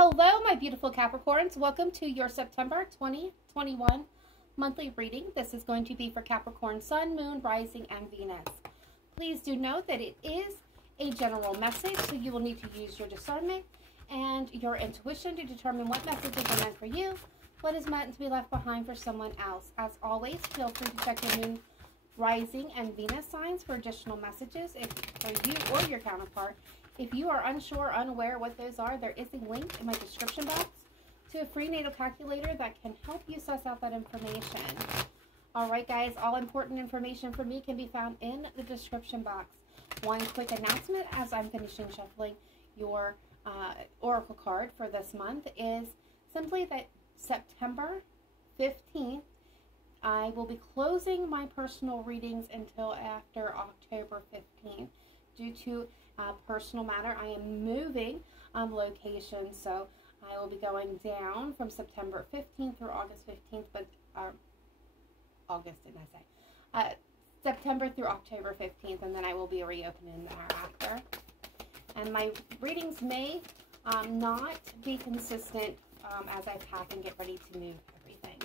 Hello, my beautiful Capricorns. Welcome to your September 2021 monthly reading. This is going to be for Capricorn Sun, Moon, Rising, and Venus. Please do note that it is a general message, so you will need to use your discernment and your intuition to determine what messages are meant for you, what is meant to be left behind for someone else. As always, feel free to check your Moon, Rising, and Venus signs for additional messages for you or your counterpart. If you are unsure or unaware what those are, there is a link in my description box to a free natal calculator that can help you suss out that information. Alright guys, all important information for me can be found in the description box. One quick announcement as I'm finishing shuffling your oracle card for this month is simply that September 15th, I will be closing my personal readings until after October 15th due to personal matter. I am moving location, so I will be going down from September 15th through August 15th, but August, didn't I say? September through October 15th, and then I will be reopening thereafter. And my readings may not be consistent as I pack and get ready to move everything.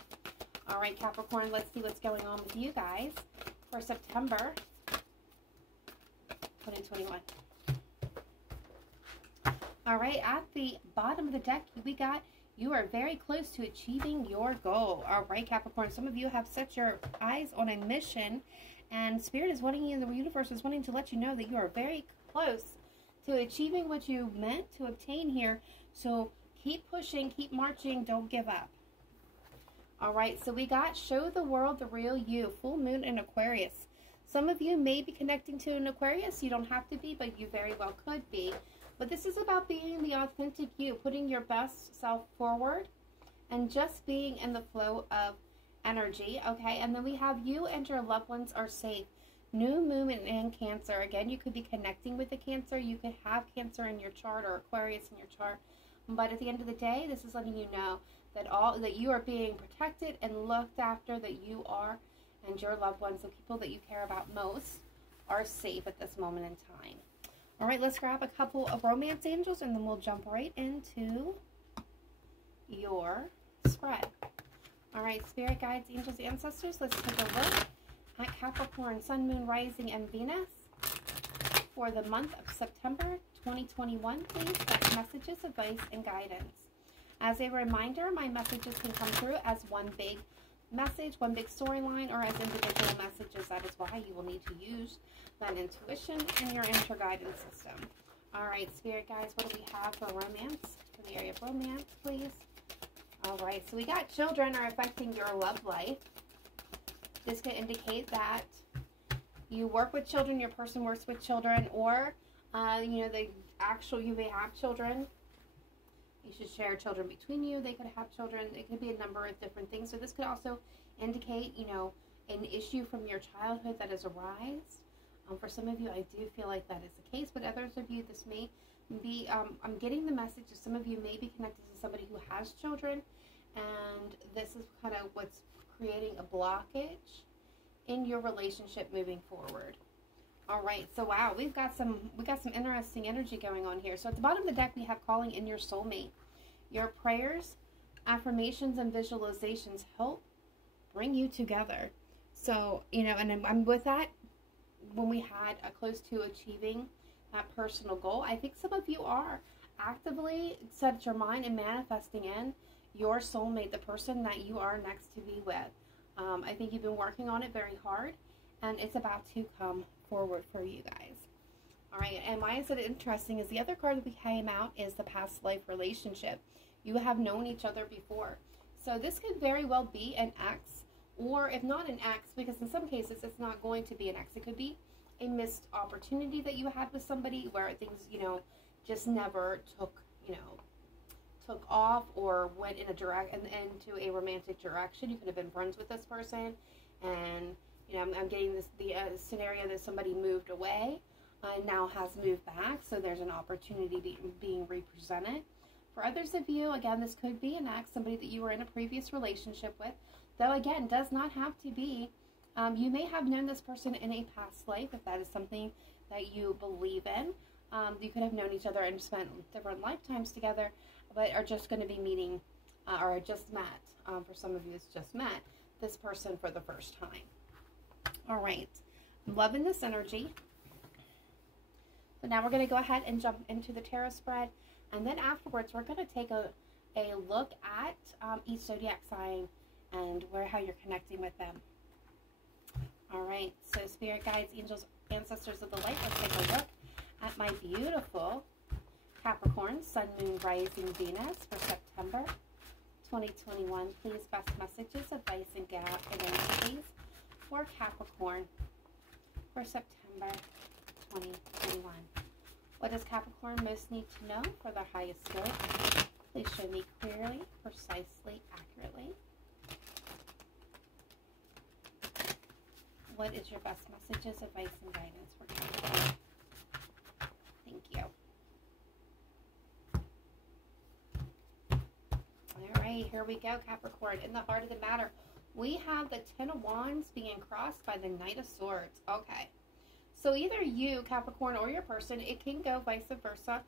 All right, Capricorn, let's see what's going on with you guys for September 2021. All right, at the bottom of the deck, we got you are very close to achieving your goal. All right, Capricorn, some of you have set your eyes on a mission, and Spirit is wanting you, the universe is wanting to let you know that you are very close to achieving what you meant to obtain here. So keep pushing, keep marching, don't give up. All right, so we got show the world the real you, full moon in Aquarius. Some of you may be connecting to an Aquarius. You don't have to be, but you very well could be. But this is about being the authentic you, putting your best self forward and just being in the flow of energy, okay? And then we have you and your loved ones are safe. New moon in Cancer. Again, you could be connecting with a Cancer. You could have Cancer in your chart or Aquarius in your chart. But at the end of the day, this is letting you know that you are being protected and looked after, that you are and your loved ones, the people that you care about most, are safe at this moment in time. All right, let's grab a couple of romance angels and then we'll jump right into your spread. All right, spirit guides, angels, ancestors, let's take a look at Capricorn, Sun, Moon, Rising, and Venus for the month of September 2021. Please get messages, advice, and guidance. As a reminder, my messages can come through as one big message, one big storyline, or as individual messages. That is why you will need to use that intuition and your inner guidance system. All right, spirit guides, what do we have for romance? For the area of romance, please. All right, so we got children are affecting your love life. This could indicate that you work with children, your person works with children, or you know, you may have children. You should share children between you. They could have children. It could be a number of different things. So this could also indicate, you know, an issue from your childhood that has arisen. For some of you, I do feel like that is the case. But others of you, this may be, I'm getting the message that some of you may be connected to somebody who has children. And this is kind of what's creating a blockage in your relationship moving forward. All right, so wow, we got some interesting energy going on here. So at the bottom of the deck, we have calling in your soulmate. Your prayers, affirmations, and visualizations help bring you together. So, you know, and I'm with that. When we had a close to achieving that personal goal, I think some of you are actively set your mind and manifesting in your soulmate, the person that you are next to be with. I think you've been working on it very hard, and it's about to come forward for you guys. All right, and why is it interesting is the other card that we came out is the past life relationship. You have known each other before. So this could very well be an ex, or if not an ex, because in some cases it's not going to be an ex. It could be a missed opportunity that you had with somebody where things, you know, just never took off or went in into a romantic direction. You could have been friends with this person, and you know, I'm getting the scenario that somebody moved away and now has moved back, so there's an opportunity being represented. For others of you, again, this could be an ex, somebody that you were in a previous relationship with, though again, does not have to be. You may have known this person in a past life, if that is something that you believe in. You could have known each other and spent different lifetimes together, but are just going to be meeting or just met. For some of you, it's just met this person for the first time. All right. I'm loving this energy. So now we're going to go ahead and jump into the tarot spread. And then afterwards, we're going to take a look at each zodiac sign and how you're connecting with them. All right. So spirit guides, angels, ancestors of the light, let's take a look at my beautiful Capricorn, Sun, Moon, Rising, Venus for September 2021. Please, best messages, advice, and guidance for Capricorn for September 2021. What does Capricorn most need to know for their highest good? Please show me clearly, precisely, accurately. What is your best messages, advice, and guidance for Capricorn? Thank you. All right, here we go, Capricorn. In the heart of the matter, we have the Ten of Wands being crossed by the Knight of Swords. Okay. So either you, Capricorn, or your person, it can go vice versa.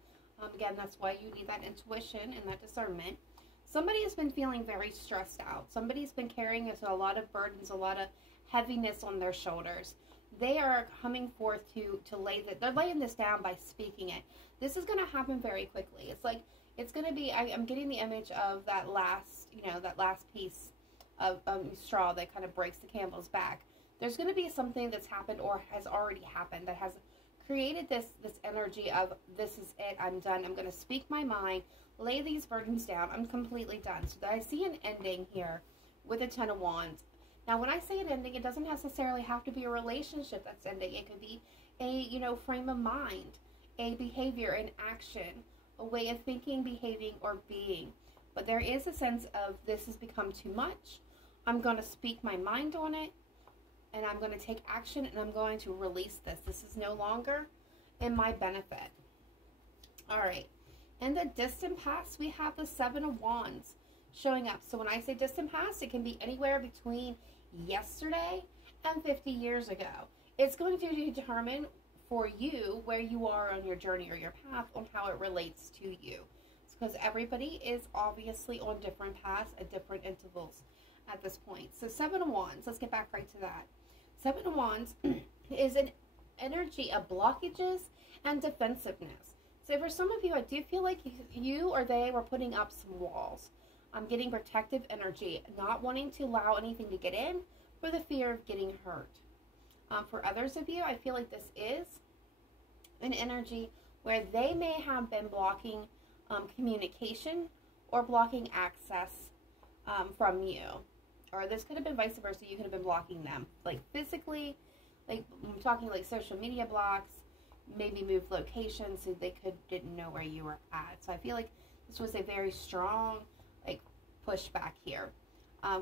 Again, that's why you need that intuition and that discernment. Somebody has been feeling very stressed out. Somebody's been carrying a lot of burdens, a lot of heaviness on their shoulders. They are coming forth to lay that. They're laying this down by speaking it. This is going to happen very quickly. It's like, it's going to be, I'm getting the image of that last, that last piece of straw that kind of breaks the camel's back. There's going to be something that's happened or has already happened that has created this energy of, this is it, I'm done, I'm going to speak my mind, lay these burdens down, I'm completely done. So that I see an ending here with the Ten of Wands. Now, when I say an ending, it doesn't necessarily have to be a relationship that's ending. It could be a, frame of mind, a behavior, an action, a way of thinking, behaving, or being. But there is a sense of, this has become too much. I'm going to speak my mind on it, and I'm going to take action, and I'm going to release this. This is no longer in my benefit. All right. In the distant past, we have the Seven of Wands showing up. So when I say distant past, it can be anywhere between yesterday and 50 years ago. It's going to determine for you where you are on your journey or your path on how it relates to you. It's because everybody is obviously on different paths at different intervals at this point. So Seven of Wands, let's get back right to that. Seven of Wands is an energy of blockages and defensiveness. So for some of you, I do feel like you or they were putting up some walls. I'm getting protective energy, not wanting to allow anything to get in for the fear of getting hurt. For others of you, I feel like this is an energy where they may have been blocking communication or blocking access from you. Or this could have been vice versa. You could have been blocking them, like physically, like I'm talking like social media blocks, maybe moved locations so they didn't know where you were at. So I feel like this was a very strong pushback here.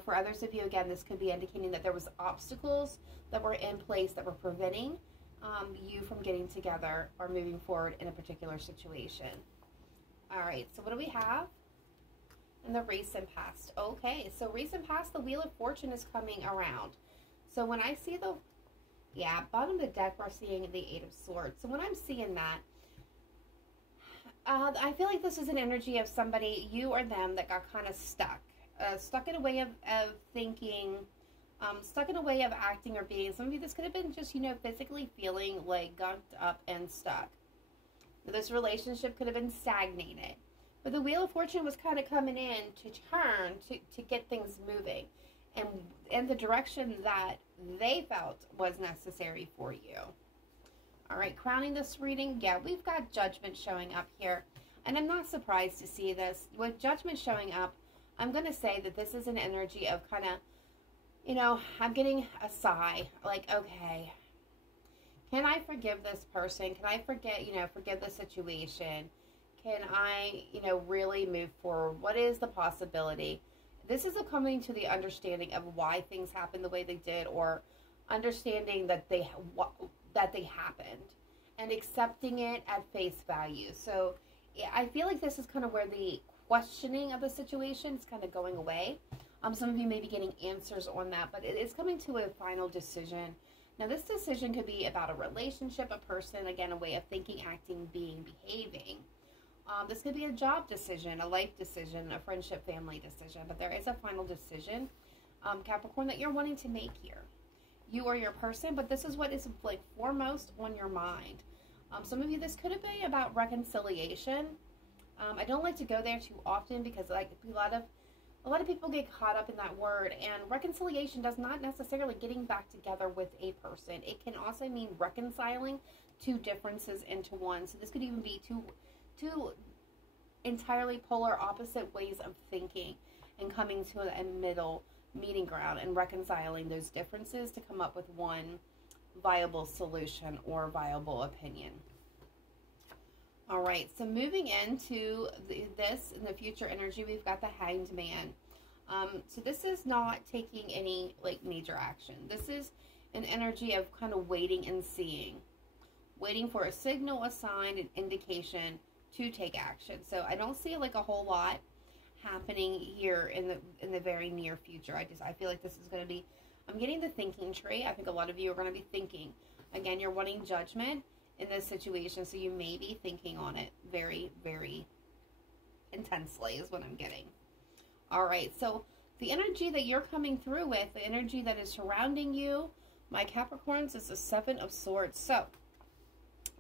For others of you, again, this could be indicating that there was obstacles that were in place that were preventing you from getting together or moving forward in a particular situation. All right, so what do we have in the recent past? Okay, so recent past, the Wheel of Fortune is coming around. So when I see bottom of the deck, we're seeing the Eight of Swords. So when I'm seeing that, I feel like this is an energy of somebody, you or them, that got kind of stuck. Stuck in a way of thinking, stuck in a way of acting or being. Some of you, this could have been just, physically feeling like gunked up and stuck. This relationship could have been stagnated. But the Wheel of Fortune was kind of coming in to turn, to get things moving. And in the direction that they felt was necessary for you. All right, crowning this reading, we've got Judgment showing up here. And I'm not surprised to see this. With Judgment showing up, I'm going to say that this is an energy of kind of, I'm getting a sigh. Like, okay, can I forgive this person? Can I forgive the situation? Can I, really move forward? What is the possibility? This is a coming to the understanding of why things happened the way they did, or understanding that they happened and accepting it at face value. So I feel like this is kind of where the questioning of the situation is kind of going away. Some of you may be getting answers on that, but it is coming to a final decision. Now, this decision could be about a relationship, a person, again, a way of thinking, acting, being, behaving. This could be a job decision, a life decision, a friendship, family decision, but there is a final decision, Capricorn, that you're wanting to make here. You or your person, but this is what is like foremost on your mind. Some of you, this could be about reconciliation. I don't like to go there too often because like a lot of people get caught up in that word, and reconciliation does not necessarily getting back together with a person. It can also mean reconciling two differences into one. So this could even be two entirely polar opposite ways of thinking and coming to a middle meeting ground and reconciling those differences to come up with one viable solution or viable opinion. All right, so moving into this in the future energy, we've got the Hanged Man. So this is not taking any like major action. This is an energy of kind of waiting and seeing, waiting for a signal, a sign, an indication to take action. So I don't see like a whole lot happening here in the very near future. I feel like this is going to be, I'm getting the thinking tree. I think a lot of you are going to be thinking. Again, you're wanting judgment in this situation, so you may be thinking on it very, very intensely is what I'm getting. All right, so the energy that you're coming through with, the energy that is surrounding you, my Capricorns, is the Seven of Swords. So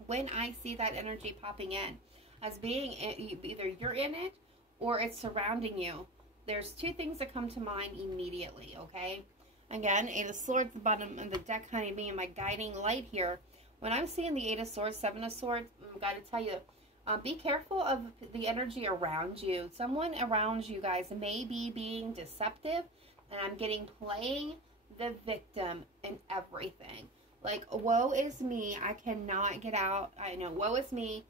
when I see that energy popping in as being either you're in it or it's surrounding you, there's two things that come to mind immediately, okay? Again, Eight of Swords at the bottom of the deck kind of being my guiding light here. When I'm seeing the Eight of Swords, Seven of Swords, I've got to tell you, be careful of the energy around you. Someone around you guys may be being deceptive, and I'm getting playing the victim in everything. Like, woe is me, I cannot get out. I know, woe is me,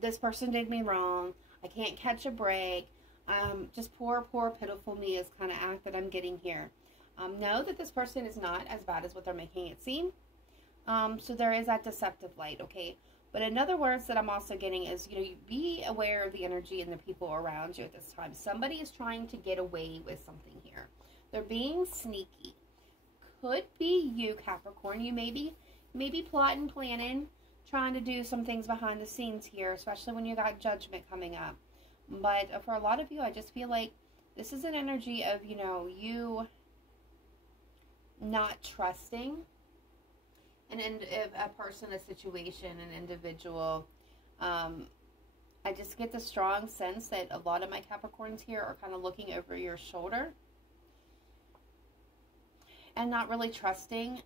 this person did me wrong. I can't catch a break. Just poor, pitiful me is kind of act that I'm getting here. Know that this person is not as bad as what they're making it seem. So there is that deceptive light, okay? But in other words that I'm also getting is, you know, you be aware of the energy and the people around you at this time. Somebody is trying to get away with something here. They're being sneaky. Could be you, Capricorn. You may be plotting, planning, trying to do some things behind the scenes here, especially when you got judgment coming up. But for a lot of you, I just feel like this is an energy of, you know, you not trusting a person, a situation, an individual. I just get the strong sense that a lot of my Capricorns here are kind of looking over your shoulder and not really trusting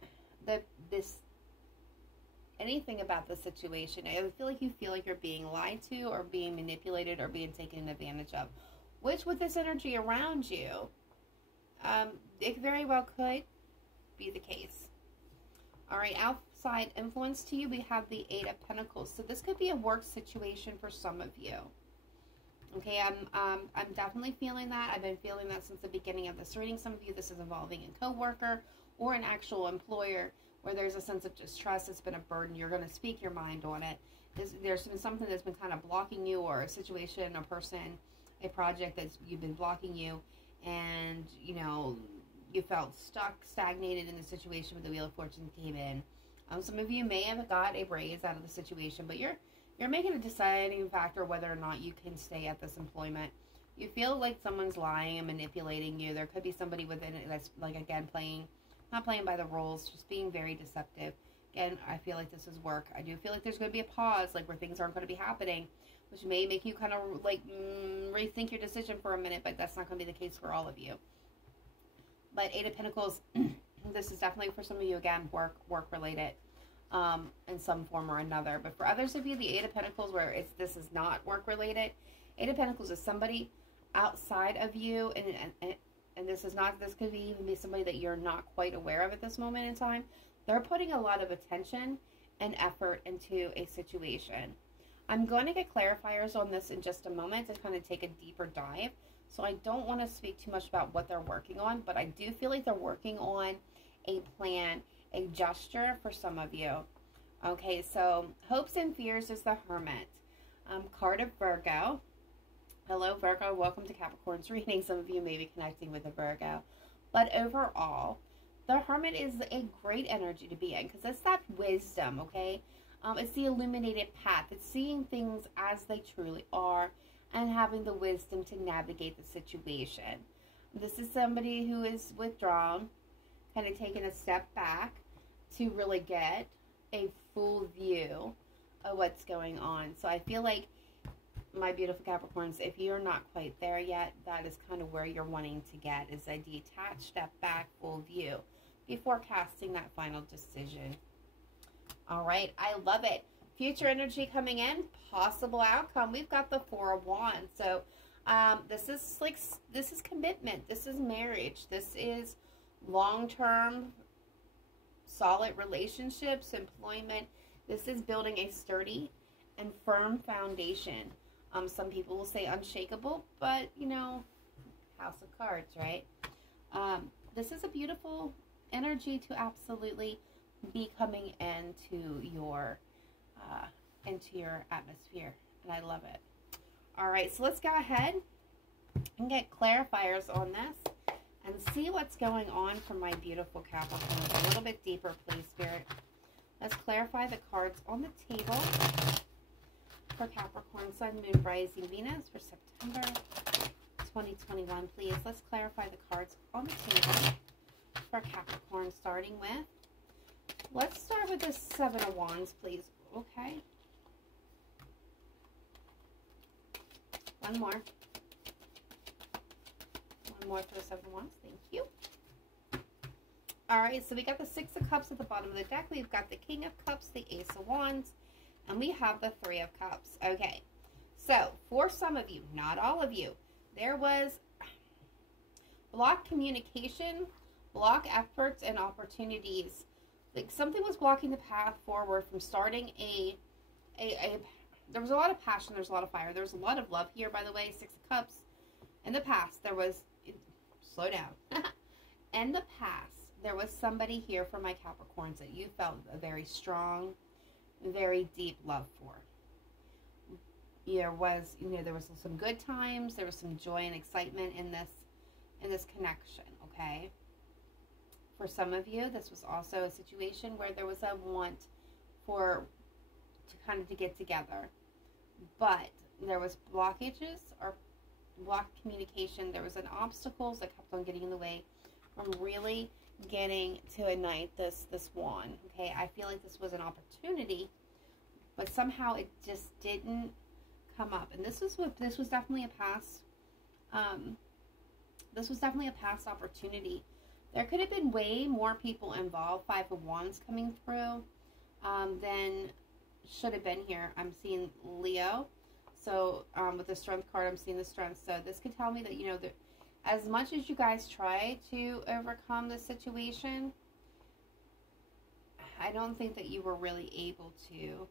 anything about the situation. I feel like you're being lied to or being manipulated or being taken advantage of, which with this energy around you, it very well could be the case. All right, outside influence to you, we have the Eight of Pentacles. So this could be a work situation for some of you. Okay, I'm definitely feeling that. I've been feeling that since the beginning of this reading. Some of you, this is involving a coworker or an actual employer where there's a sense of distrust. It's been a burden. You're going to speak your mind on it. There's been something that's been kind of blocking you, or a situation, a person, a project that's you've been blocking you, and you know you felt stuck, stagnated in the situation when the Wheel of Fortune came in. Some of you may have got a raise out of the situation, but you're making a deciding factor whether or not you can stay at this employment. You feel like someone's lying and manipulating you. There could be somebody within it that's, like, again, not playing by the rules, just being very deceptive. Again, I feel like this is work. I do feel like there's going to be a pause, like where things aren't going to be happening, which may make you kind of like rethink your decision for a minute, but that's not going to be the case for all of you. But Eight of Pentacles, this is definitely for some of you, again, work related in some form or another. But for others of you, the Eight of Pentacles, where this is not work related, Eight of Pentacles is somebody outside of you, and this could even be somebody that you're not quite aware of at this moment in time. They're putting a lot of attention and effort into a situation. I'm going to get clarifiers on this in just a moment to kind of take a deeper dive. So I don't want to speak too much about what they're working on, but I do feel like they're working on a plan, a gesture for some of you. Okay, so hopes and fears is the Hermit. Card of Virgo. Hello, Virgo. Welcome to Capricorn's reading. Some of you may be connecting with a Virgo. But overall, the Hermit is a great energy to be in because it's that wisdom, okay? It's the illuminated path. It's seeing things as they truly are and having the wisdom to navigate the situation. This is somebody who is withdrawn, kind of taking a step back to really get a full view of what's going on. So I feel like, my beautiful Capricorns, if you're not quite there yet, that is kind of where you're wanting to get, is a detached, step back, full view before casting that final decision. All right, I love it. Future energy coming in, possible outcome. We've got the Four of Wands. So this is commitment. This is marriage. This is long-term, solid relationships, employment. This is building a sturdy and firm foundation. Some people will say unshakable, but, you know, house of cards, right? This is a beautiful energy to absolutely be coming into your atmosphere, and I love it. All right, so let's go ahead and get clarifiers on this and see what's going on for my beautiful Capricorns. A little bit deeper, please, Spirit. Let's clarify the cards on the table for Capricorn, Sun, Moon, Rising, Venus for September 2021, please. Let's clarify the cards on the table for Capricorn, starting with, let's start with the Seven of Wands, please. Okay. One more. One more for the Seven of Wands. Thank you. All right, so we got the Six of Cups at the bottom of the deck. We've got the King of Cups, the Ace of Wands, and we have the Three of Cups. Okay, so for some of you, not all of you, there was blocked communication, blocked efforts and opportunities. Like something was blocking the path forward from starting there was a lot of passion, there's a lot of fire, there's a lot of love here, by the way. Six of Cups. In the past, there was, slow down. In the past, there was somebody here for my Capricorns that you felt a very strong, very deep love for. There was, there was some good times, there was some joy and excitement in this connection, okay? For some of you, this was also a situation where there was a want to get together, but there was blockages or blocked communication. There was an obstacles that kept on getting in the way from really getting to ignite this wand. Okay, I feel like this was an opportunity, but somehow it just didn't come up. And this was definitely a past. This was definitely a past opportunity. There could have been way more people involved. Five of Wands coming through than should have been here. I'm seeing Leo. So with the Strength card, I'm seeing the Strength. So this could tell me that, that as much as you guys try to overcome the situation, I don't think that you were really able to.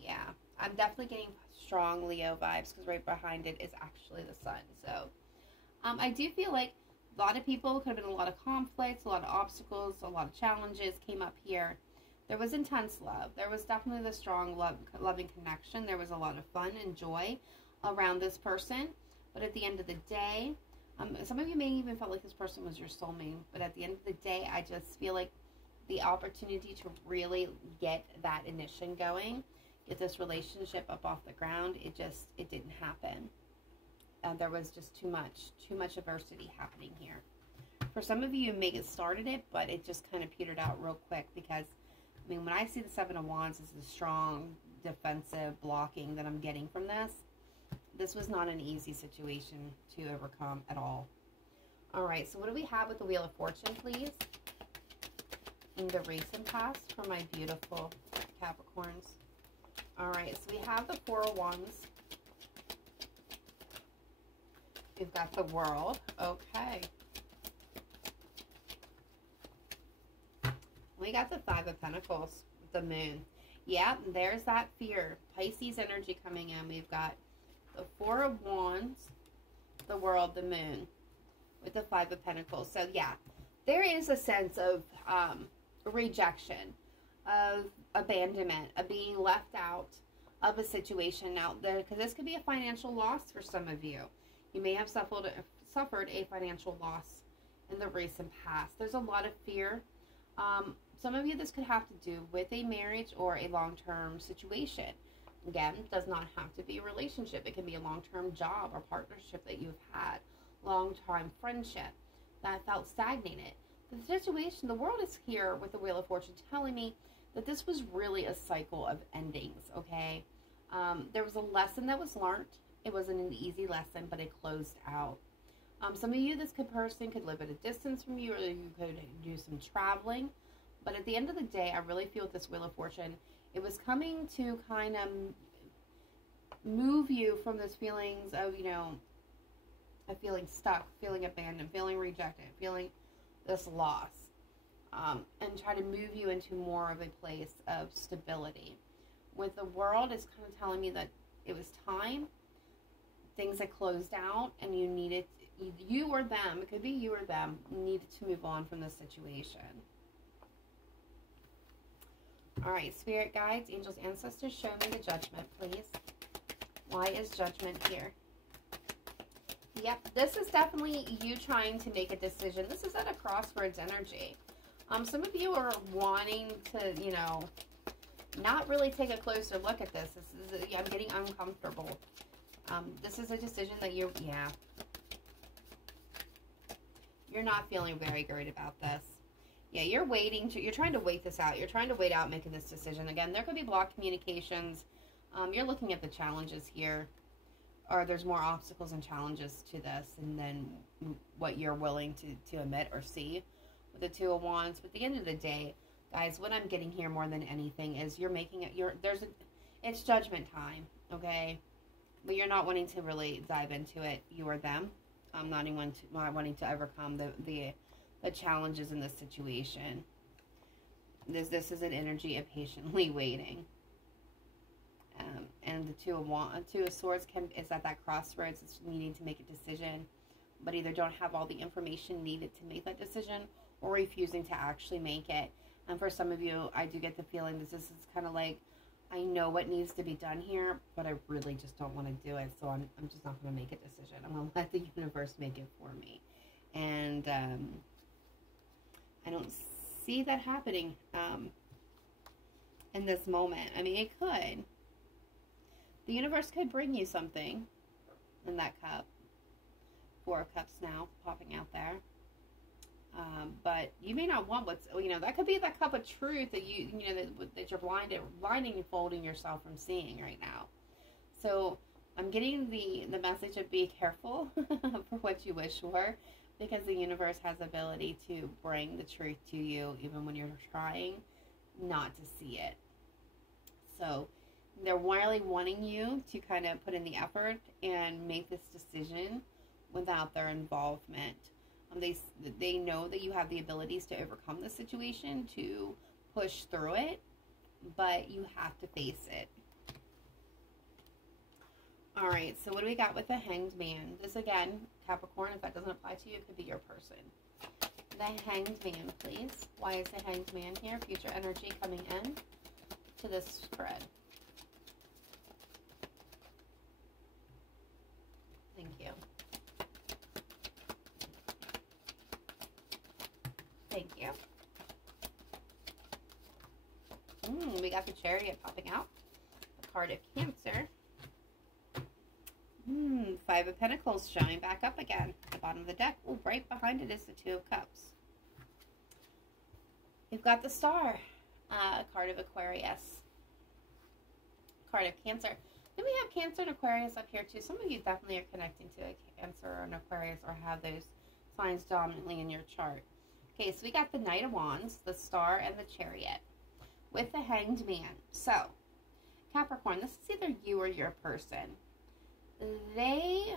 Yeah, I'm definitely getting strong Leo vibes because right behind it is actually the Sun. So I do feel like a lot of people, could have been a lot of conflicts, a lot of obstacles, a lot of challenges came up here. There was intense love. There was definitely the strong loving connection. There was a lot of fun and joy around this person. But at the end of the day, some of you may even felt like this person was your soulmate. But at the end of the day, I just feel like the opportunity to really get that ignition going, get this relationship up off the ground, it didn't happen. There was just too much adversity happening here. For some of you, you may have started it, but it just kind of petered out real quick because, when I see the Seven of Wands as the strong, defensive blocking that I'm getting from this was not an easy situation to overcome at all. All right, so what do we have with the Wheel of Fortune, please? In the recent past for my beautiful Capricorns. All right, so we have the Four of Wands. We've got the World. Okay. We got the Five of Pentacles, the Moon. Yeah, there's that fear. Pisces energy coming in. We've got the Four of Wands, the World, the Moon, with the Five of Pentacles. So, yeah, there is a sense of rejection, of abandonment, of being left out of a situation. Now, because this could be a financial loss for some of you. You may have suffered a financial loss in the recent past. There's a lot of fear. some of you, this could have to do with a marriage or a long-term situation. Again, it does not have to be a relationship. It can be a long-term job or partnership that you've had, long-time friendship that felt stagnated. The situation, the world is here with the Wheel of Fortune telling me that this was really a cycle of endings, okay? There was a lesson that was learned. It wasn't an easy lesson, but it closed out. Some of you, this person could live at a distance from you, or you could do some traveling. But at the end of the day, I really feel with this Wheel of Fortune, it was coming to kind of move you from those feelings of, you know, of feeling stuck, feeling abandoned, feeling rejected, feeling this loss, and try to move you into more of a place of stability. With the world, it's kind of telling me that it was time, things had closed out, and you needed, you or them, it could be you or them, needed to move on from this situation. All right, spirit guides, angels, ancestors, show me the judgment, please. Why is judgment here? Yep, this is definitely you trying to make a decision. This is at a crossroads energy. Some of you are wanting to, you know, not really take a closer look at this. This is, I'm getting uncomfortable. This is a decision that you're not feeling very great about this. Yeah, you're trying to wait this out. You're trying to wait out making this decision. Again, there could be blocked communications. You're looking at the challenges here, or there's more obstacles and challenges to this, and then what you're willing to admit or see with the Two of Wands. But at the end of the day, guys, what I'm getting here more than anything is you're making it. It's judgment time, okay? But you're not wanting to really dive into it. You or them. Not wanting to overcome the challenges in this situation. This is an energy of patiently waiting. And the Two of Swords is at that crossroads. It's needing to make a decision, but either don't have all the information needed to make that decision, or refusing to actually make it. And for some of you, I do get the feeling this is kind of like, I know what needs to be done here, but I really just don't want to do it. So I'm just not going to make a decision. I'm going to let the universe make it for me. And I don't see that happening in this moment. I mean, it could. The universe could bring you something in that cup. Four of Cups now popping out there. But you may not want what's, you know, that could be that cup of truth that that you're blinding and folding yourself from seeing right now. So I'm getting the message of be careful for what you wish for, because the universe has the ability to bring the truth to you even when you're trying not to see it. So they're really wanting you to kind of put in the effort and make this decision without their involvement. They know that you have the abilities to overcome the situation, to push through it, but you have to face it. All right, so what do we got with the Hanged Man? This, again, Capricorn, if that doesn't apply to you, it could be your person. The Hanged Man, please. Why is the Hanged Man here? Future energy coming in to this spread. Thank you. Thank you. We got the Chariot popping out. The card of Cancer. Five of Pentacles showing back up again at the bottom of the deck. Oh, right behind it is the Two of Cups. We've got the Star. Card of Aquarius. Card of Cancer. Then we have Cancer and Aquarius up here too. Some of you definitely are connecting to a Cancer or an Aquarius, or have those signs dominantly in your chart. Okay, so we got the Knight of Wands, the Star, and the Chariot with the Hanged Man. So, Capricorn, this is either you or your person. They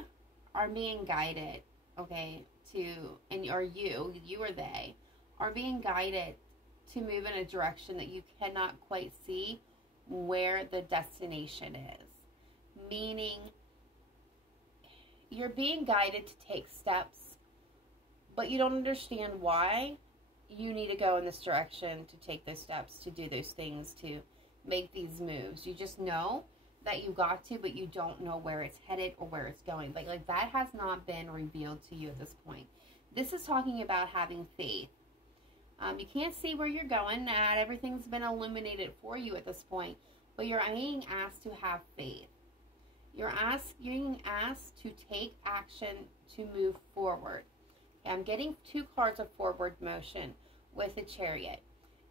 are being guided, okay, or you or they, are being guided to move in a direction that you cannot quite see where the destination is. Meaning, you're being guided to take steps, but you don't understand why you need to go in this direction, to take those steps, to do those things, to make these moves. You just know that you got to, but you don't know where it's headed or where it's going. Like that has not been revealed to you at this point. This is talking about having faith. You can't see where you're going. Not everything's been illuminated for you at this point. But you're being asked to have faith. You're being asked to take action to move forward. Okay, I'm getting 2 cards of forward motion with the Chariot.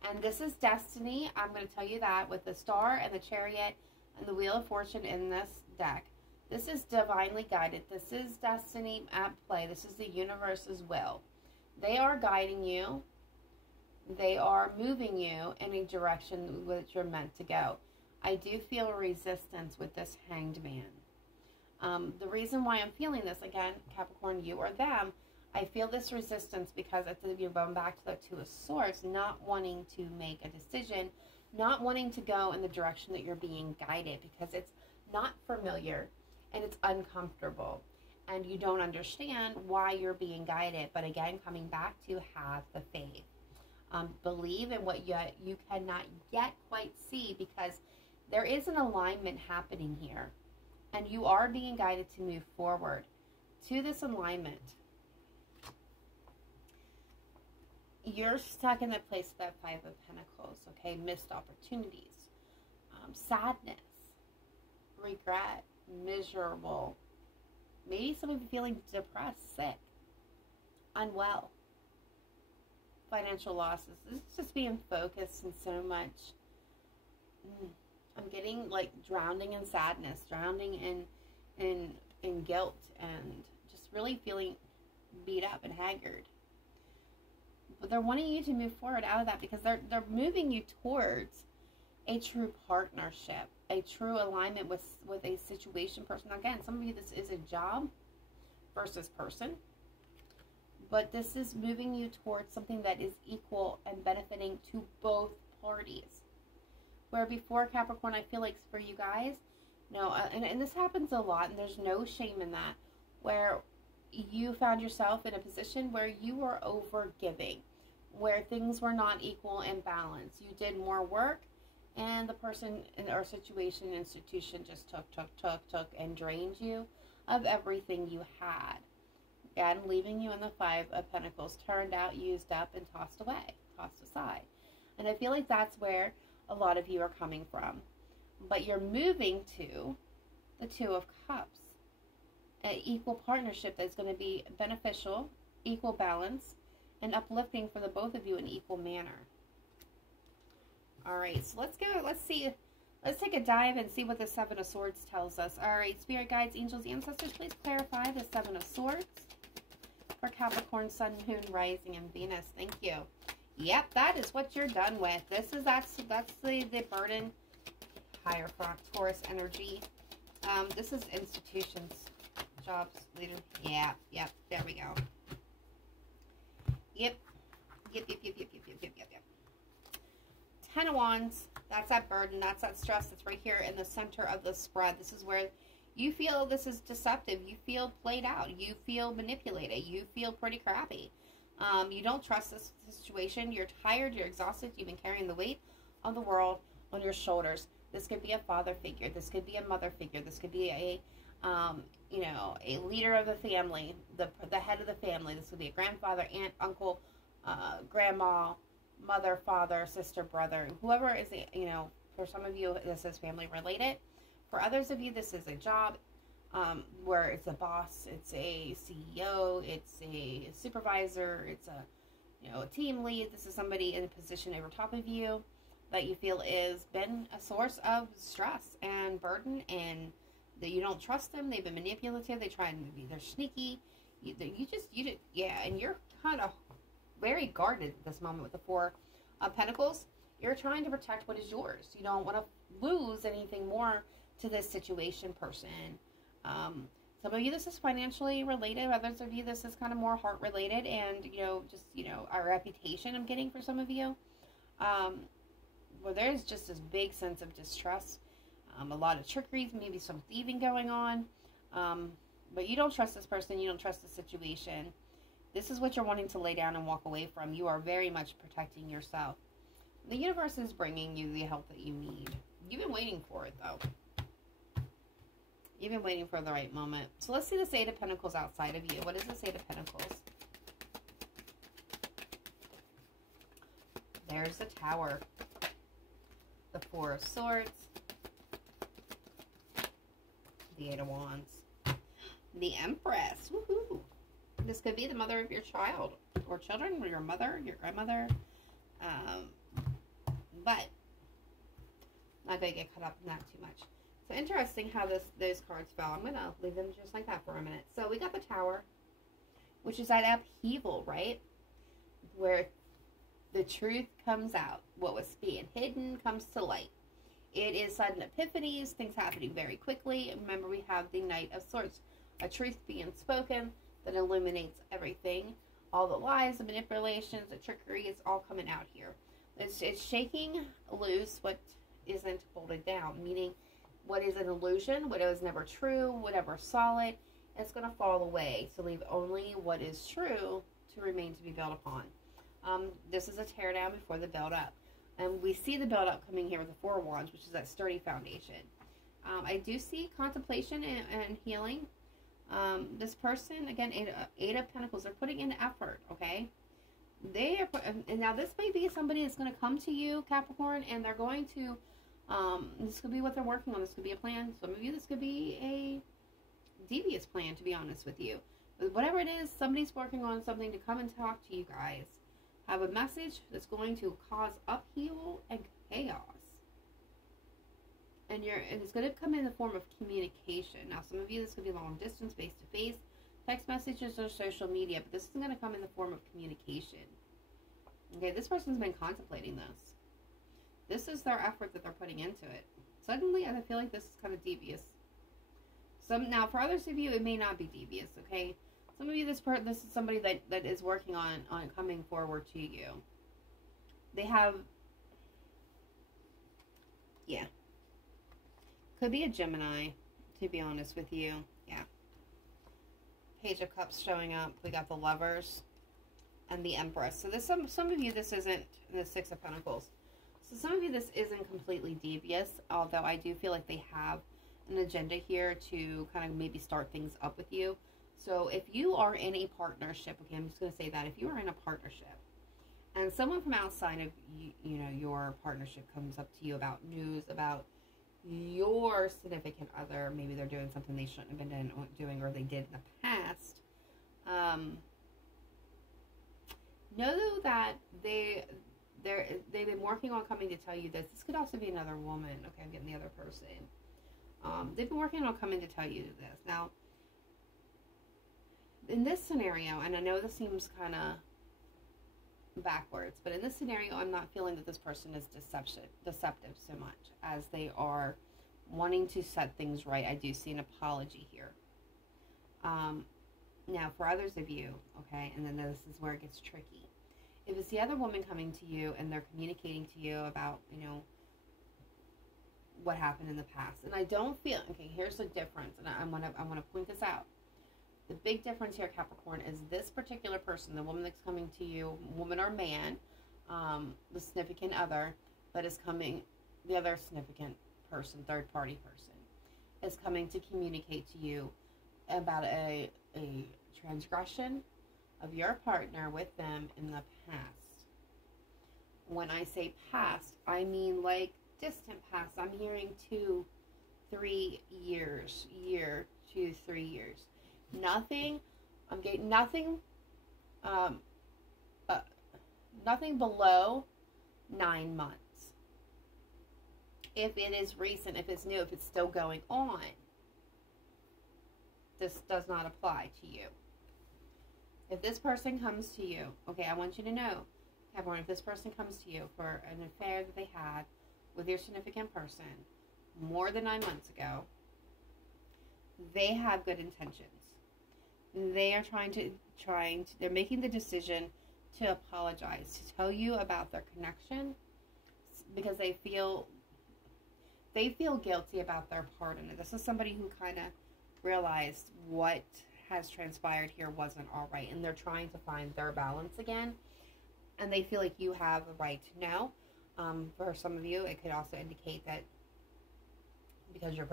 And this is destiny. I'm going to tell you that with the Star and the Chariot and the Wheel of Fortune in this deck. This is divinely guided. This is destiny at play. This is the universe's will. They are guiding you. They are moving you in a direction which you're meant to go. I do feel resistance with this Hanged Man. The reason why I'm feeling this, again, Capricorn, you or them, I feel this resistance because you're going back to the Two of Swords, not wanting to make a decision, not wanting to go in the direction that you're being guided because it's not familiar and it's uncomfortable and you don't understand why you're being guided. But again, coming back to have the faith. Believe in what you cannot yet quite see, because there is an alignment happening here and you are being guided to move forward to this alignment. You're stuck in the place of that Five of Pentacles, okay? Missed opportunities, sadness, regret, miserable. Maybe some of you feeling depressed, sick, unwell, financial losses. This is just being focused in so much. I'm getting like drowning in sadness, drowning in guilt, and just really feeling beat up and haggard. But they're wanting you to move forward out of that because they're moving you towards a true partnership, a true alignment with a situation, person. Again, some of you, this is a job versus person. But this is moving you towards something that is equal and benefiting to both parties. Where before, Capricorn, I feel like for you guys, no, and this happens a lot, and there's no shame in that, where you found yourself in a position where you were over-giving, where things were not equal and balanced. You did more work, and the person in our situation, institution just took, and drained you of everything you had. Again, leaving you in the Five of Pentacles, turned out, used up, and tossed away, tossed aside. And I feel like that's where a lot of you are coming from. But you're moving to the Two of Cups. An equal partnership that's going to be beneficial, equal balance, and uplifting for the both of you in equal manner. All right, so let's go. Let's see. Let's take a dive and see what the Seven of Swords tells us. All right, Spirit Guides, Angels, Ancestors, please clarify the Seven of Swords for Capricorn, Sun, Moon, Rising, and Venus. Thank you. Yep, that is what you're done with. That's the burden. Higher front, Taurus energy. This is institutions, jobs, leader. Yeah, yep, there we go. Yep. 10 of Wands. That's that burden. That's that stress. That's right here in the center of the spread. This is where you feel this is deceptive. You feel played out. You feel manipulated. You feel pretty crappy. You don't trust this situation. You're tired. You're exhausted. You've been carrying the weight of the world on your shoulders. This could be a father figure. This could be a mother figure. This could be a leader of the family, the head of the family. This would be a grandfather, aunt, uncle, grandma, mother, father, sister, brother, whoever is, for some of you, this is family related. For others of you, this is a job where it's a boss, it's a CEO, it's a supervisor, it's a team lead. This is somebody in a position over top of you that you feel is been a source of stress and burden, and that you don't trust them. They've been manipulative. They're sneaky. And you're kind of very guarded at this moment with the Four of Pentacles. You're trying to protect what is yours. You don't want to lose anything more to this situation, person. Some of you, this is financially related. Others of you, this is kind of more heart related, and our reputation I'm getting for some of you. Where there's just this big sense of distrust, a lot of trickery, maybe some thieving going on, but you don't trust this person, you don't trust the situation. This is what you're wanting to lay down and walk away from. You are very much protecting yourself. The universe is bringing you the help that you need. You've been waiting for it, though. You've been waiting for the right moment. So let's see this Eight of Pentacles outside of you. What is this Eight of Pentacles? there's the Tower. The Four of Swords. The Eight of Wands. The Empress. Woohoo! This could be the mother of your child or children, or your mother, your grandmother. But not going to get caught up in that too much. So interesting how those cards fell. I'm going to leave them just like that for a minute. So we got the Tower, which is that upheaval, right? Where the truth comes out. What was being hidden comes to light. It is sudden epiphanies, things happening very quickly. And remember, we have the Knight of Swords, a truth being spoken that illuminates everything. All the lies, the manipulations, the trickery, it's all coming out here. It's shaking loose what isn't bolted down, meaning what is an illusion, what is never true, whatever solid, it's going to fall away. So leave only what is true to remain to be built upon. This is a tear down before the build up. And we see the build up coming here with the Four of Wands, which is that sturdy foundation. I do see contemplation and healing. This person, again, Eight of Pentacles, they're putting in effort, okay? They are, and now this may be somebody that's going to come to you, Capricorn, and they're going to, this could be what they're working on. This could be a plan. Some of you, this could be a devious plan, to be honest with you. But whatever it is, somebody's working on something to come and talk to you guys. Have a message that's going to cause upheaval and chaos. And it's going to come in the form of communication. Now, some of you, this could be long distance, face-to-face, text messages, or social media. But this is going to come in the form of communication. Okay, this person's been contemplating this. This is their effort that they're putting into it. Suddenly, I feel like this is kind of devious. Now, for others of you, it may not be devious, okay? Some of you, this is somebody that is working on coming forward to you. They have, yeah. Could be a Gemini, to be honest with you. Yeah. Page of Cups showing up. We got the Lovers and the Empress. So this, some of you, this isn't the Six of Pentacles. So some of you, this isn't completely devious, although I do feel like they have an agenda here to kind of maybe start things up with you. So if you are in a partnership, okay, I'm just going to say that. If you are in a partnership and someone from outside of you know, your partnership comes up to you about news, about your significant other, maybe they're doing something they shouldn't have been doing or they did in the past, know that they've been working on coming to tell you this. This could also be another woman. Okay, I'm getting the other person. They've been working on coming to tell you this. Now, in this scenario, and I know this seems kind of backwards, but in this scenario, I'm not feeling that this person is deceptive so much as they are wanting to set things right. I do see an apology here. Now, for others of you, okay, and then this is where it gets tricky. If it's the other woman coming to you and they're communicating to you about, you know, what happened in the past, and I don't feel, okay, here's the difference, and I want to point this out. The big difference here, Capricorn, is this particular person, the woman that's coming to you, woman or man, the significant other that is coming, the other significant person, third party person, is coming to communicate to you about a transgression of your partner with them in the past. When I say past, I mean like distant past. I'm hearing 2-3 years, 2-3 years. Nothing, I'm getting nothing, nothing below 9 months. If it is recent, if it's new, if it's still going on, this does not apply to you. If this person comes to you, okay, I want you to know, Capricorn, if this person comes to you for an affair that they had with your significant person more than 9 months ago, they have good intentions. They are they're making the decision to apologize, to tell you about their connection, because they feel guilty about their part in it. This is somebody who kind of realized what has transpired here wasn't all right, and they're trying to find their balance again, and they feel like you have a right to know. For some of you, it could also indicate that because your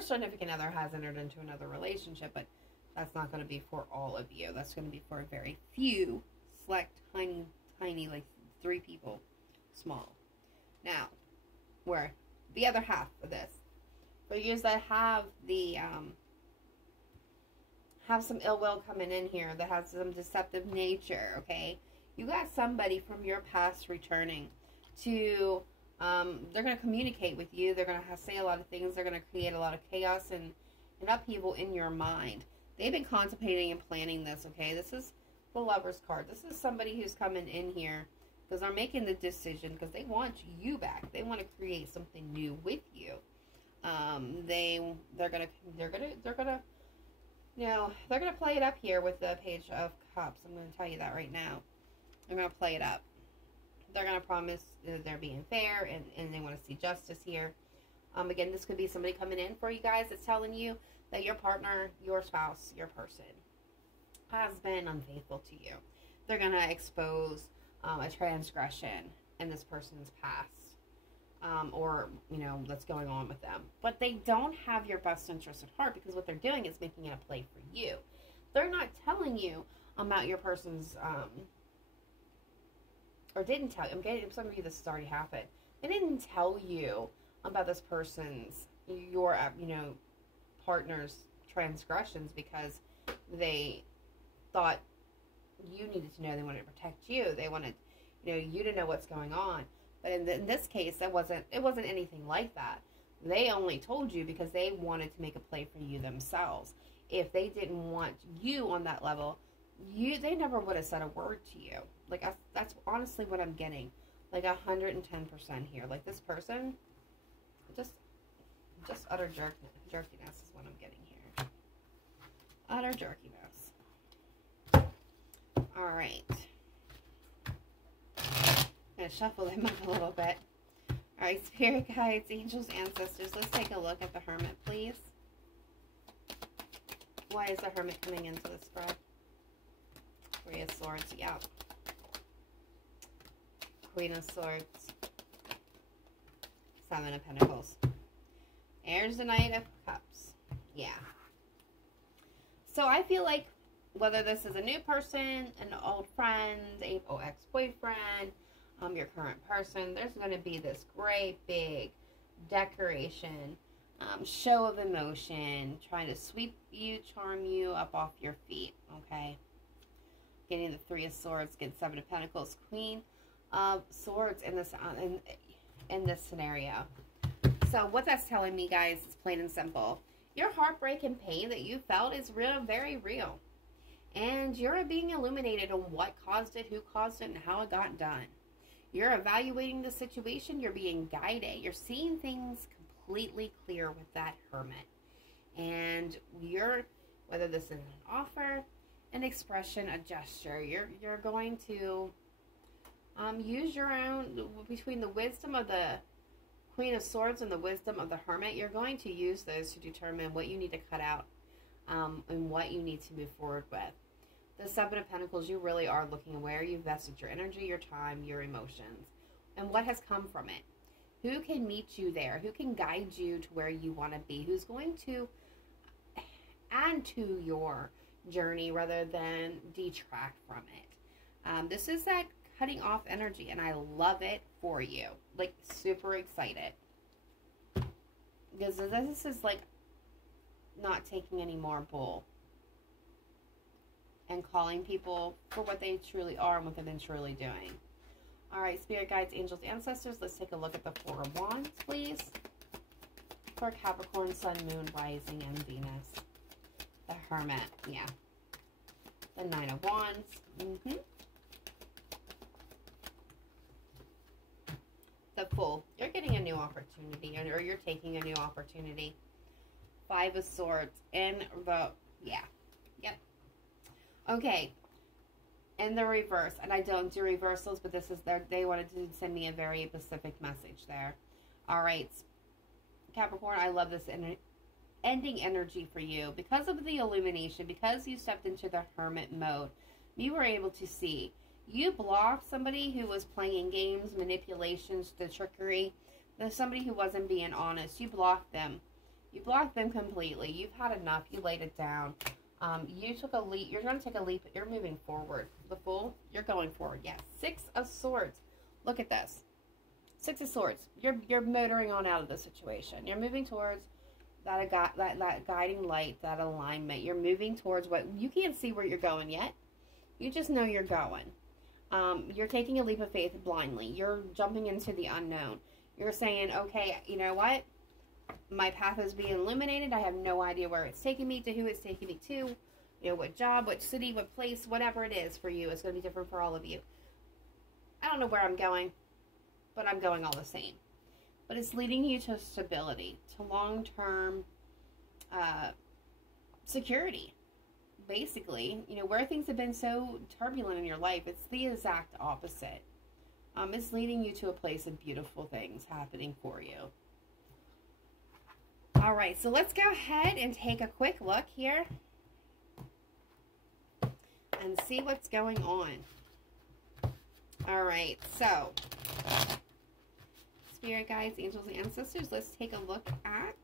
significant other has entered into another relationship, but that's not going to be for all of you. That's going to be for a very few, select, tiny, like 3 people. Small. Now, where the other half of this, for you that have the, have some ill will coming in here, that has some deceptive nature, okay? You got somebody from your past returning to, they're going to communicate with you. They're going to say a lot of things. They're going to create a lot of chaos and upheaval in your mind. They've been contemplating and planning this, okay? This is the Lover's card. This is somebody who's coming in here because they're making the decision because they want you back. They want to create something new with you. They're gonna you know, they're gonna play it up here with the Page of Cups. I'm gonna tell you that right now. They're gonna play it up. They're gonna promise that they're being fair and they want to see justice here. Again, this could be somebody coming in for you guys that's telling you that your partner, your spouse, your person has been unfaithful to you. They're going to expose a transgression in this person's past, or, you know, that's going on with them. But they don't have your best interest at heart because what they're doing is making it a play for you. They're not telling you about your person's, or didn't tell you. I'm getting some of you this has already happened. They didn't tell you about this person's, your, you know, partner's transgressions because they thought you needed to know. They wanted to protect you. They wanted, you know, you to know what's going on. But in this case, it wasn't anything like that. They only told you because they wanted to make a play for you themselves. If they didn't want you on that level, they never would have said a word to you. Like, that's honestly what I'm getting. Like 110% here. Like, this person, just utter jerkiness is what I'm getting here. Utter jerkiness. All right. I'm going to shuffle them up a little bit. All right, Spirit Guides, Angels, Ancestors. Let's take a look at the Hermit, please. Why is the Hermit coming into the spread? 3 of Swords, yeah. Queen of Swords. 7 of Pentacles. There's the Knight of Cups. Yeah. So I feel like whether this is a new person, an old friend, a ex-boyfriend, your current person, there's going to be this great big decoration, show of emotion, trying to sweep you, charm you up off your feet, okay? Getting the 3 of Swords, get 7 of Pentacles, Queen of Swords in this scenario. So what that's telling me, guys, is plain and simple. Your heartbreak and pain that you felt is real, very real. And you're being illuminated on what caused it, who caused it, and how it got done. You're evaluating the situation. You're being guided. You're seeing things completely clear with that Hermit. And whether this is an offer, an expression, a gesture, you're going to use your own, between the wisdom of the Queen of Swords and the wisdom of the Hermit, you're going to use those to determine what you need to cut out and what you need to move forward with. The 7 of Pentacles, you really are looking at where you've vested your energy, your time, your emotions, and what has come from it. Who can meet you there? Who can guide you to where you want to be? Who's going to add to your journey rather than detract from it? This is that cutting off energy, and I love it for you. Like, super excited. Because this is like not taking any more bull. And calling people for what they truly are and what they've been truly doing. Alright, Spirit Guides, Angels, Ancestors, let's take a look at the 4 of Wands, please. For Capricorn, Sun, Moon, Rising, and Venus. The Hermit, yeah. The 9 of Wands. The Fool. You're getting a new opportunity, or you're taking a new opportunity. 5 of Swords in the, yeah. Yep. Okay. In the reverse, and I don't do reversals, but this is they wanted to send me a very specific message there. All right. Capricorn, I love this ending energy for you. Because of the illumination, because you stepped into the Hermit mode, you were able to see. You blocked somebody who was playing games, manipulations, the trickery. There's somebody who wasn't being honest. You blocked them. You blocked them completely. You've had enough. You laid it down. You took a leap. You're going to take a leap. You're moving forward. The Fool, you're going forward. Yes. 6 of Swords. Look at this. Six of Swords. You're motoring on out of the situation. You're moving towards that guiding light, that alignment. You're moving towards what you can't see where you're going yet. You just know you're going. You're taking a leap of faith blindly. You're jumping into the unknown. You're saying, okay, you know what? My path is being illuminated. I have no idea where it's taking me, to who it's taking me to. You know, what job, what city, what place, whatever it is for you. It's going to be different for all of you. I don't know where I'm going, but I'm going all the same. But it's leading you to stability, to long-term security. Basically, you know, where things have been so turbulent in your life, it's the exact opposite. It's leading you to a place of beautiful things happening for you. All right, so let's go ahead and take a quick look here and see what's going on. All right, so Spirit guides, angels, and ancestors, let's take a look at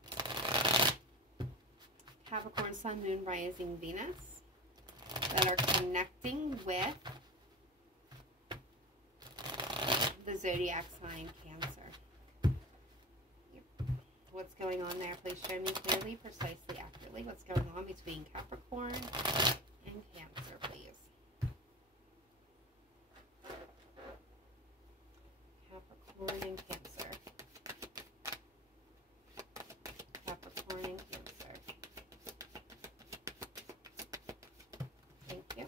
Capricorn, Sun, Moon, Rising, Venus that are connecting with the zodiac sign Cancer. What's going on there? Please show me clearly, precisely, accurately what's going on between Capricorn and Cancer, please. Capricorn and Cancer. Capricorn and Cancer. Thank you.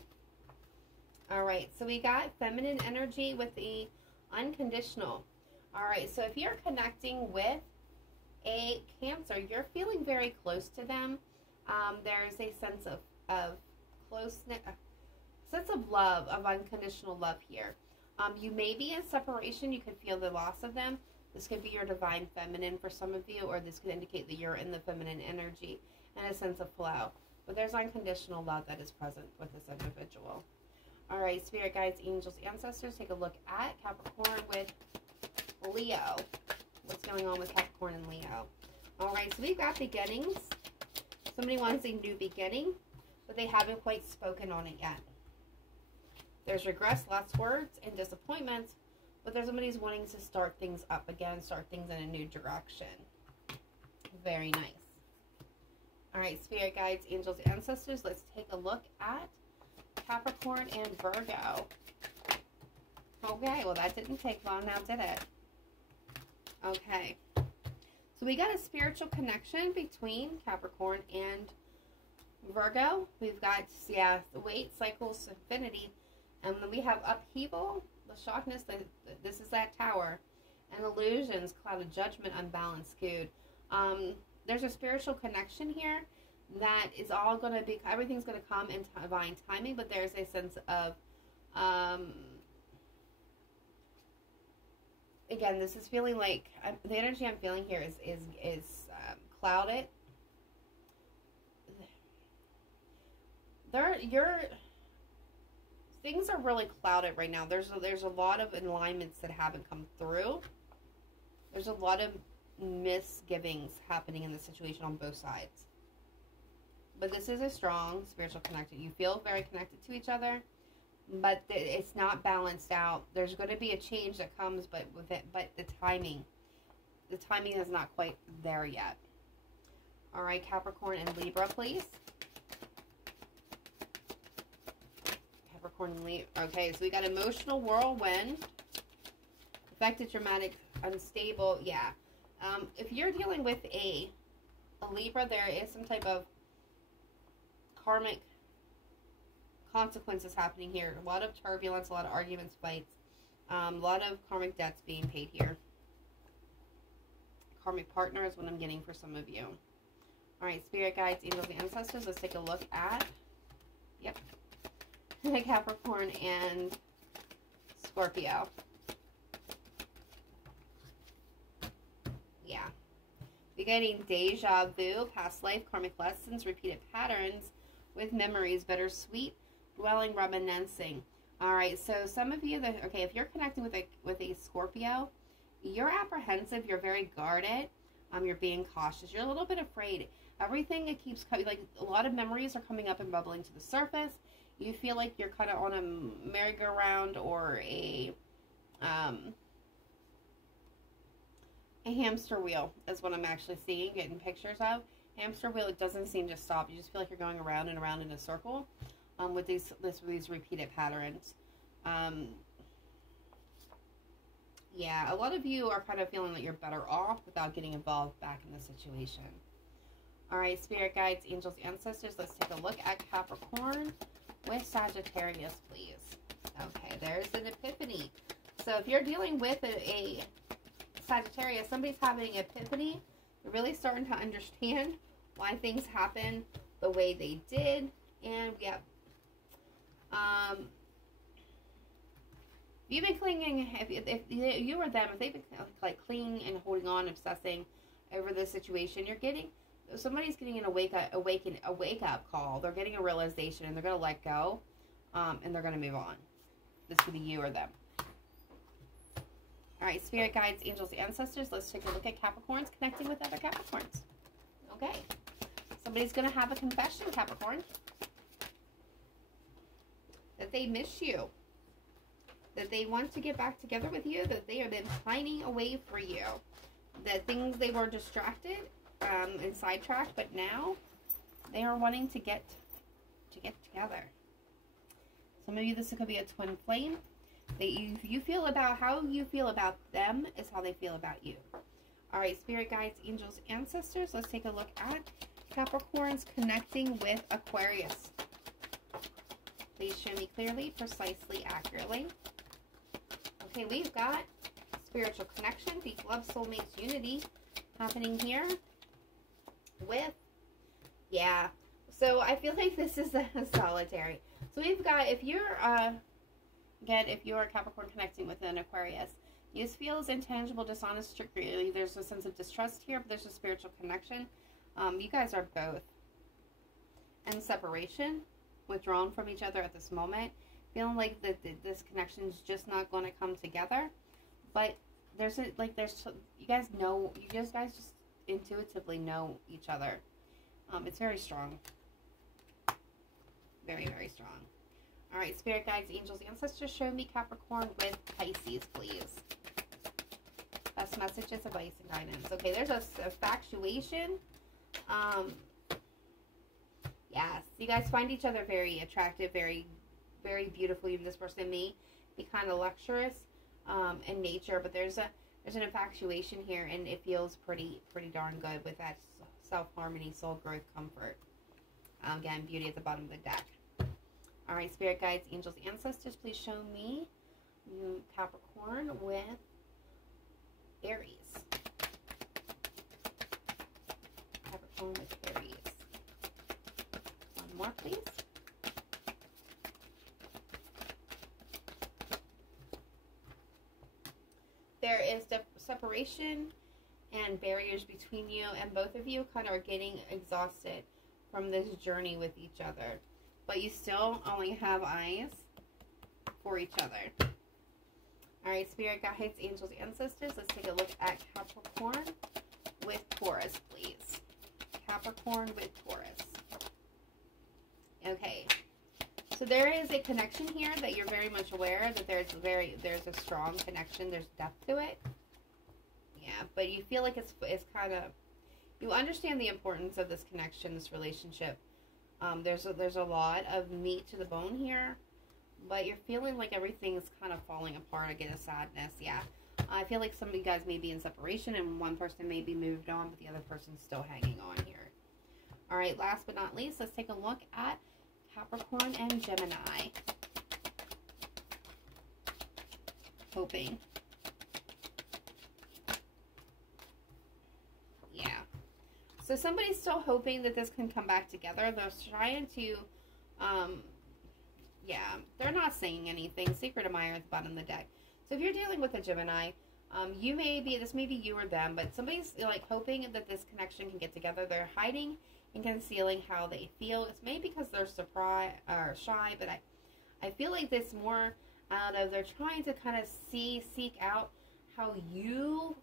All right, so we got feminine energy with the unconditional. All right, so if you're connecting with a Cancer, you're feeling very close to them. There's a sense of closeness, sense of love, of unconditional love here. You may be in separation. You could feel the loss of them. This could be your divine feminine for some of you, or this could indicate that you're in the feminine energy and a sense of flow. But there's unconditional love that is present with this individual. All right, Spirit guides, angels, ancestors, take a look at Capricorn with Leo. What's going on with Capricorn and Leo? All right, so we've got beginnings. Somebody wants a new beginning, but they haven't quite spoken on it yet. There's regrets, lost words, and disappointments, but there's somebody who's wanting to start things up again, start things in a new direction. Very nice. All right, Spirit guides, angels, ancestors, let's take a look at Capricorn and Virgo. Okay, well that didn't take long now, did it? Okay. So we got a spiritual connection between Capricorn and Virgo. We've got, yeah, the weight, cycles, infinity. And then we have upheaval, the shockness, this is that tower. And illusions, cloud of judgment, unbalanced, good. There's a spiritual connection here that is all going to be, everything's going to come in divine timing, but there's a sense of, again, this is feeling like, the energy I'm feeling here is clouded. Things are really clouded right now. There's a lot of alignments that haven't come through. There's a lot of misgivings happening in the situation on both sides. But this is a strong spiritual connection. You feel very connected to each other, but it's not balanced out. There's going to be a change that comes, but the timing is not quite there yet. All right, Capricorn and Libra, please. Capricorn and Libra. Okay, so we got emotional whirlwind, affected, dramatic, unstable. Yeah. If you're dealing with a Libra, there is some type of karmic consequences happening here. A lot of turbulence, a lot of arguments, fights, a lot of karmic debts being paid here. Karmic partner is what I'm getting for some of you. All right, Spirit guides, angels, and ancestors. Let's take a look at, yep, Capricorn and Scorpio. Yeah. We're getting deja vu, past life, karmic lessons, repeated patterns with memories, bittersweet, dwelling, reminiscing. All right, so some of you, okay, if you're connecting with a Scorpio, you're apprehensive, you're very guarded, you're being cautious, you're a little bit afraid. Everything, it keeps coming, like a lot of memories are coming up and bubbling to the surface. You feel like you're kind of on a merry-go-round or a A hamster wheel is what I'm actually seeing, getting pictures of. Hamster wheel, it doesn't seem to stop. You just feel like you're going around and around in a circle with these repeated patterns. Yeah, a lot of you are kind of feeling that you're better off without getting involved back in the situation. All right, spirit guides, angels, ancestors, let's take a look at Capricorn with Sagittarius, please. Okay, there's an epiphany. So if you're dealing with a Sagittarius, somebody's having an epiphany. They're really starting to understand why things happen the way they did. And we have, you've been clinging, if you or them, if they've been like clinging and holding on, obsessing over this situation, you're getting, somebody's getting a wake up call. They're getting a realization, and they're going to let go, and they're going to move on. This could be you or them. All right, spirit guides, angels, ancestors. Let's take a look at Capricorns connecting with other Capricorns. Okay. Somebody's going to have a confession, Capricorn. That they miss you. That they want to get back together with you. That they have been pining away for you. That things, they were distracted and sidetracked, but now they are wanting to get together. Some of you, this could be a twin flame. You feel about how you feel about them is how they feel about you. All right, spirit guides, angels, ancestors. Let's take a look at Capricorns connecting with Aquarius. Please show me clearly, precisely, accurately. Okay, we've got spiritual connection, deep love, soulmates, unity happening here with, yeah. So I feel like this is a solitary. So we've got, if you're, again, if you're a Capricorn connecting with an Aquarius, you just feel as intangible, dishonest, strictly. There's a sense of distrust here, but there's a spiritual connection. You guys are both in separation, withdrawn from each other at this moment, feeling like that this connection is just not going to come together. But you guys just intuitively know each other. It's very strong. Very, very strong. All right, spirit guides, angels, ancestors, show me Capricorn with Pisces, please. Best messages, advice, and guidance. Okay, there's a factuation. Yes, you guys find each other very attractive, very, very beautiful. Even this person may be kind of luxurious in nature, but there's an infatuation here, and it feels pretty darn good with that self-harmony, soul growth, comfort. Again, beauty at the bottom of the deck. All right, spirit guides, angels, ancestors, please show me Capricorn with Aries. Capricorn with Aries. One more, please. There is the separation and barriers between you, and both of you kind of are getting exhausted from this journey with each other. But you still only have eyes for each other. All right, spirit guides, angels, ancestors. Let's take a look at Capricorn with Taurus, please. Capricorn with Taurus. Okay. So there is a connection here that you're very much aware that there's a strong connection. There's depth to it. Yeah, but you feel like it's kind of, you understand the importance of this connection, this relationship. There's a lot of meat to the bone here, but you're feeling like everything's kind of falling apart. I get a sadness. Yeah, I feel like some of you guys may be in separation, and one person may be moved on, but the other person's still hanging on here. All right, last but not least, let's take a look at Capricorn and Gemini. Hoping. Yeah. So somebody's still hoping that this can come back together. They're trying to, yeah, they're not saying anything. Secret admirer at the bottom of the deck. So if you're dealing with a Gemini, this may be you or them, but somebody's like hoping that this connection can get together. They're hiding and concealing how they feel. It's maybe because they're surprised or shy, but I feel like this more out of they're trying to kind of seek out how you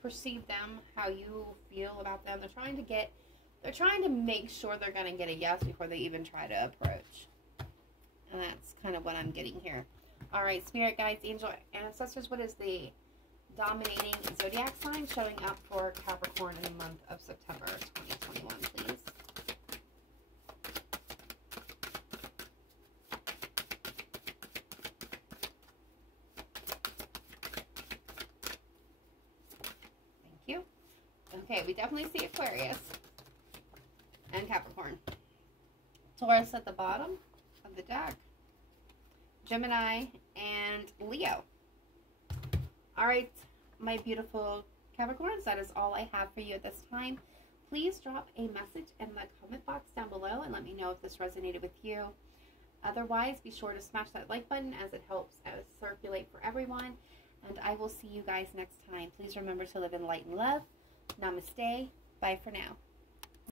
perceive them, how you feel about them. They're trying to make sure they're going to get a yes before they even try to approach. And that's kind of what I'm getting here. All right, spirit guides, angel ancestors, what is the dominating zodiac sign showing up for Capricorn in the month of September 2021, please? Thank you. Okay, we definitely see Aquarius and Capricorn. Taurus at the bottom of the deck. Gemini and Leo. All right, my beautiful Capricorns, that is all I have for you at this time. Please drop a message in the comment box down below and let me know if this resonated with you. Otherwise, be sure to smash that like button as it helps circulate for everyone. And I will see you guys next time. Please remember to live in light and love. Namaste. Bye for now.